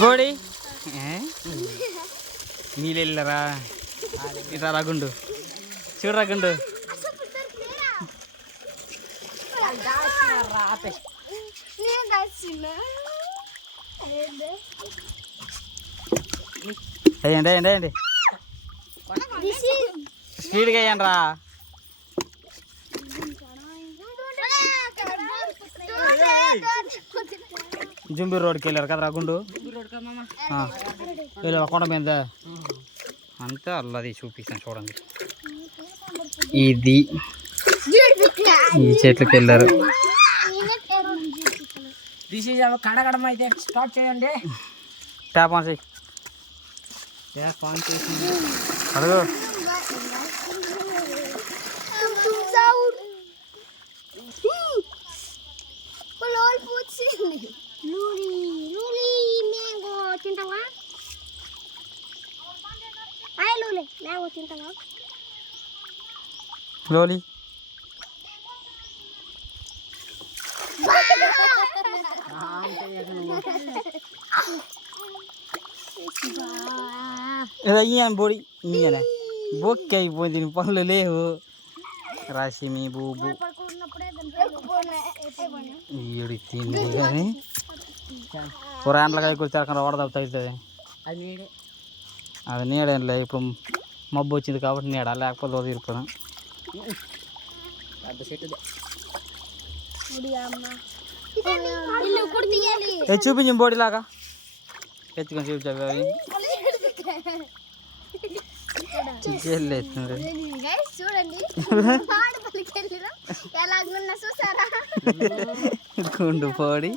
బోడి నీళ్ళు వెళ్ళరా ఇట్లా రగుండు చూడు రగుండు అయ్యండి అయ్యండి అయ్యండి స్పీడ్గా అయ్యండి రా జుంబీర్ రోడ్కి వెళ్ళారు కదా గుండు కొండ మీద అంతా అల్లది చూపిస్తాను చూడండి ఇది ఈ చెట్లకి వెళ్ళారు కడగడం అయితే స్టార్ట్ చేయండి ట్యాప్ ఆన్ చేయి అడుగు లోలి ఇయ్యాను బోడి ఇయ్యానే బొక్కి అయిపోయింది పనులు లేవు రాసి మీ బూబు ఈడి తిండి కానీ కూరంట్లకాయ కూర్చోకుండా వడదవుతా అవుతుంది అది నీడేంలే ఇప్పుడు మబ్బు వచ్చింది కాబట్టి నీడ లేకపోతే వదిలిపోదాం చూపించు బోడిలాగా ఎత్తుకొని చూపించావు అవి చూడండి గుండు పోడి